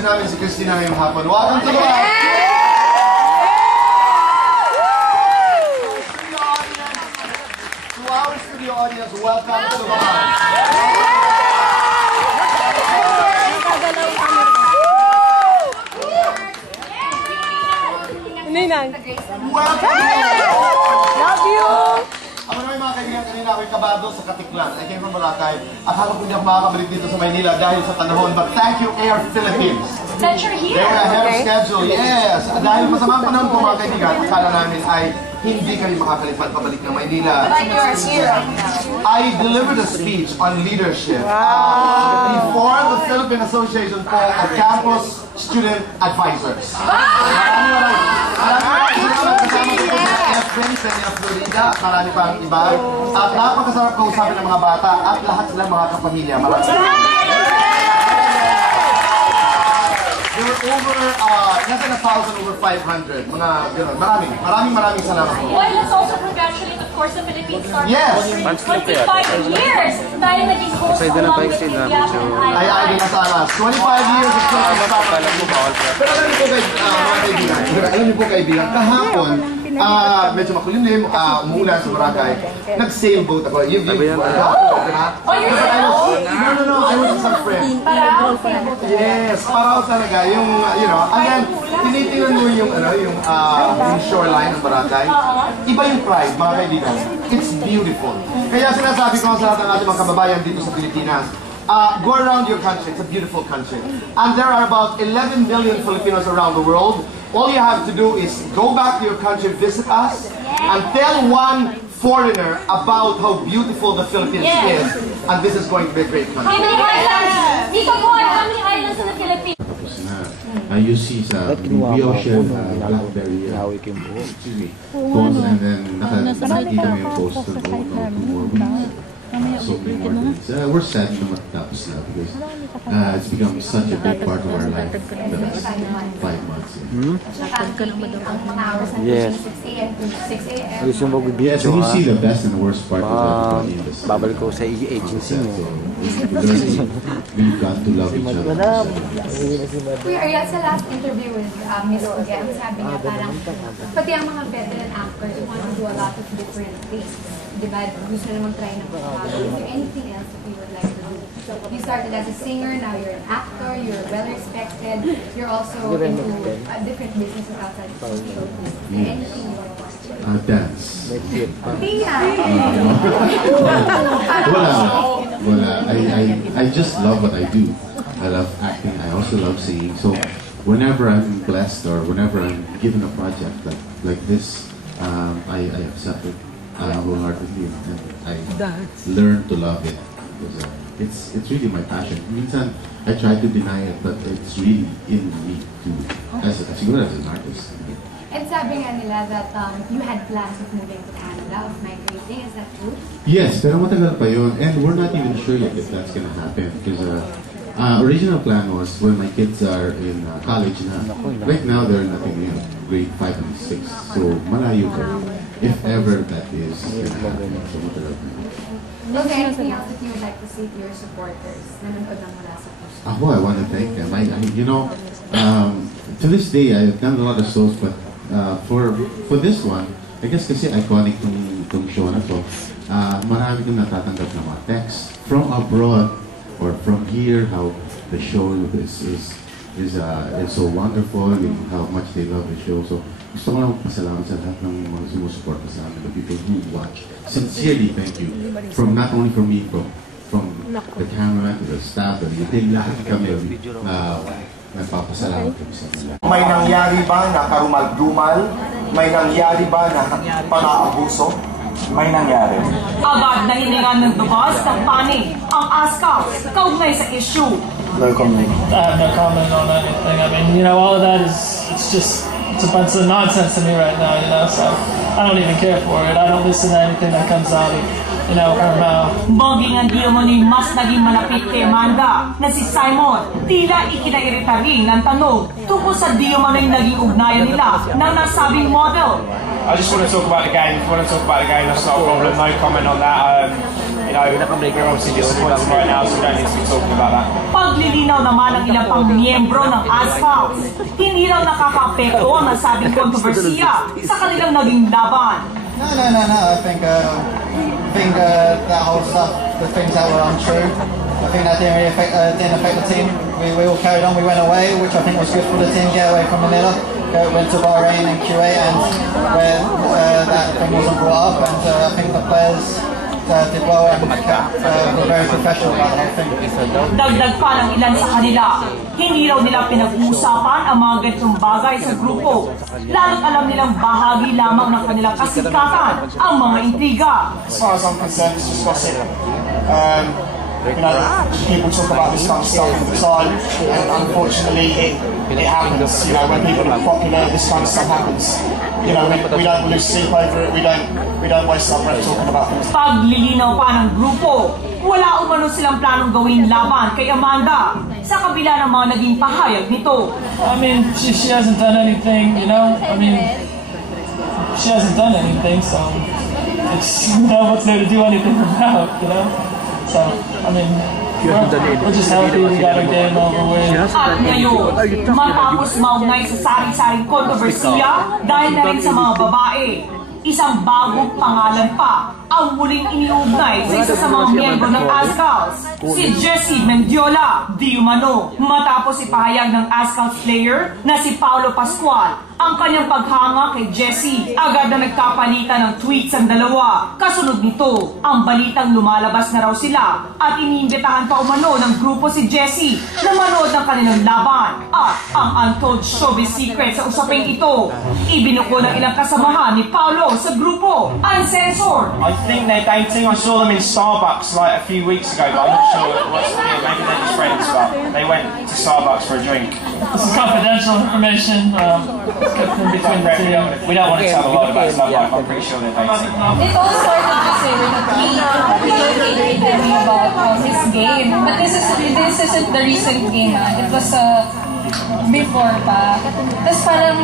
leaders namin si Christina ngayong hapon. Welcome to the our studio audience, welcome to the Ninang. Welcome! Love you! Ako naman mga kaibigan, kanina ako'y kabado sa Katiklan. I came from Boracay. Akala ko hindi ako makakabalik dito sa Maynila dahil sa panahon. But thank you, Air Philippines. That you're here. They're ahead of schedule, yes. Dahil masama panahon po mga kaibigan, akala namin ay hindi kayo makakalipad pabalik ng Maynila. But you're here right now. I delivered a speech on leadership before the Philippine Association for Campus Student Advisors. Friends sa Florida, marami pang iba. At napakasarap kausapin ng mga bata at lahat silang mga kapamilya. Marami. There were over, less than 1,000, over 500. Mga gano'n. Maraming salamat po. Well, let's also congratulate, of course, the Philippines started Yes. 25 years. Tayo naging host along with India and Ay, Alas. 25 years of Pero alam niyo po kaibigan, kahapon, medyo makulimlim, umulan sa Boracay. Nag-sailboat ako. You've No, I was with some friends. Yes, parang talaga. Yung, you know, and then, tinitingnan mo yung shoreline ng Boracay. Iba yung pride, mga kaibigan. It's beautiful. Kaya sinasabi ko sa lahat ng ating mga kababayan dito sa Pilipinas, go around your country. It's a beautiful country. And there are about 11 million Filipinos around the world. All you have to do is go back to your country, visit us, and tell one foreigner about how beautiful the Philippines is. And this is going to be a great country. How many islands? Dito po, how many islands in the Philippines? You see sa Blue Ocean, Blackberry, excuse me, phones, and then nakikita mo yung post ng 2 more weeks. So many more things. We're sad na matapos na because it's become such a big part of our life the last 5 months. Yes. Gusto mo Yes, and you see the best and the worst part of everybody in this. babalik ko sa agency mo. We've got to love each other. Kuya Ariel, sa last interview with Miss Ogem, sabi niya parang pati ang mga veteran actors want to do a lot of different things. Diba? Gusto na mag-try ng mga bago. Is there anything else that you would like to do? You started as a singer, now you're an actor, you're well-respected, you're also into different businesses outside of show. Is there anything you want to do? Dance. Wala. I just love what I do. I love acting. I also love singing. So whenever I'm blessed or whenever I'm given a project like this, I accept it wholeheartedly, and I learn to love it. Because, it's really my passion. Minsan, I try to deny it, but it's really in me too, as an artist. And sabi nga nila that you had plans of moving to Canada, of migrating, is that true? Yes, pero matagal pa yun, and we're not even sure yet if that's gonna happen. Because original plan was when my kids are in college na. Right now, they're in grade 5 and 6, so malayo pa. If ever that is gonna happen, so matagal pa. Is there anything else that you would like to say to your supporters? Nanonood lang mula sa puso. I want to thank them. To this day, I've done a lot of shows, but for this one, I guess kasi iconic tong show na to, marami kong natatanggap na mga texts from abroad or from here, how the show is so wonderful, how much they love the show. So gusto ko lang pasalamat sa lahat ng mga sumusuporta sa amin, the people who watch. Sincerely, thank you. From not only from me, from the cameraman to the staff, lahat kami nagpapasalamat kami sa kanila. May nangyari ba na karumal-dumal? May nangyari ba na pang-aabuso? May nangyari. Agad na hiningan ng dubas ng panig ang ASCAP kaugnay sa issue. No comment. I have no comment on anything. I mean, all of that it's a bunch of nonsense to me right now, so I don't even care for it. I don't listen to anything that comes out of, her mouth. Maging ang di mo ni mas naging malapit kay Amanda na si Simon, tila ikinairita rin ang tanong tungkol sa di mo naging ugnayan nila ng nasabing model. I just want to talk about the game. If you want to talk about the game, that's not a problem. No comment on that. you know, we're obviously disappointed right now, so we don't need to be talking about that. Paglilinaw naman ng ilang pang miyembro ng ASCAP, hindi raw nakaka-apekto ang nasabing kontrobersiya sa kanilang naging laban. No. I think that whole stuff, the things that were untrue, I think that didn't really affect the team. We all carried on. We went away, which I think was good for the team. Get away from Manila, went to Bahrain and Kuwait, and where that thing wasn't brought up. And I think the players did well and were very professional about the whole thing. Dagdag pa ng ilan sa kanila, hindi raw nila pinag-uusapan ang mga ganitong bagay sa grupo. Lalo't alam nilang bahagi lamang ng kanilang kasikatan ang mga intriga. As far as I'm concerned, it's just gossip. You know, people talk about this kind of stuff all the time, and unfortunately it happens. You know, when people are popular, this kind of stuff happens. You know, we don't lose sleep over it, we don't waste our breath talking about things. Paglilinaw pa ng grupo, wala umano silang planong gawing laban kay Amanda sa kabila ng mga naging pahayag nito. I mean, she hasn't done anything, you know? I mean, she hasn't done anything, so it's, you know, what's there to do anything about, you know? So, I mean, we're just happy we got our game over with. At ngayon, matapos maugnay sa sari-saring kontrobersiya dahil na rin sa mga babae, isang bagong pangalan pa ang muling iniugnay sa isa sa mga miyembro ng ASCALs, si Jessie Mendiola di umano. Matapos ipahayag ng ASCALs player na si Paulo Pascual ang kanyang paghanga kay Jessie, agad na nagkapalitan ng tweets ang dalawa. Kasunod nito, ang balitang lumalabas na raw sila at iniimbitahan pa umano ng grupo si Jessie na manood ng kanilang laban. At ang untold showbiz secret sa usaping ito, ibinuko ng ilang kasamahan ni Paulo sa grupo, uncensored. I think they're dating. I saw them in Starbucks like a few weeks ago, but I'm not sure what's maybe they're just friends, but they went to Starbucks for a drink. This is confidential information. Between the two. We don't want to tell a lot about stuff, like I'm pretty sure they're dating. It all started kasi with a tweet about his game. But this isn't the recent game. It was before pa. Tapos parang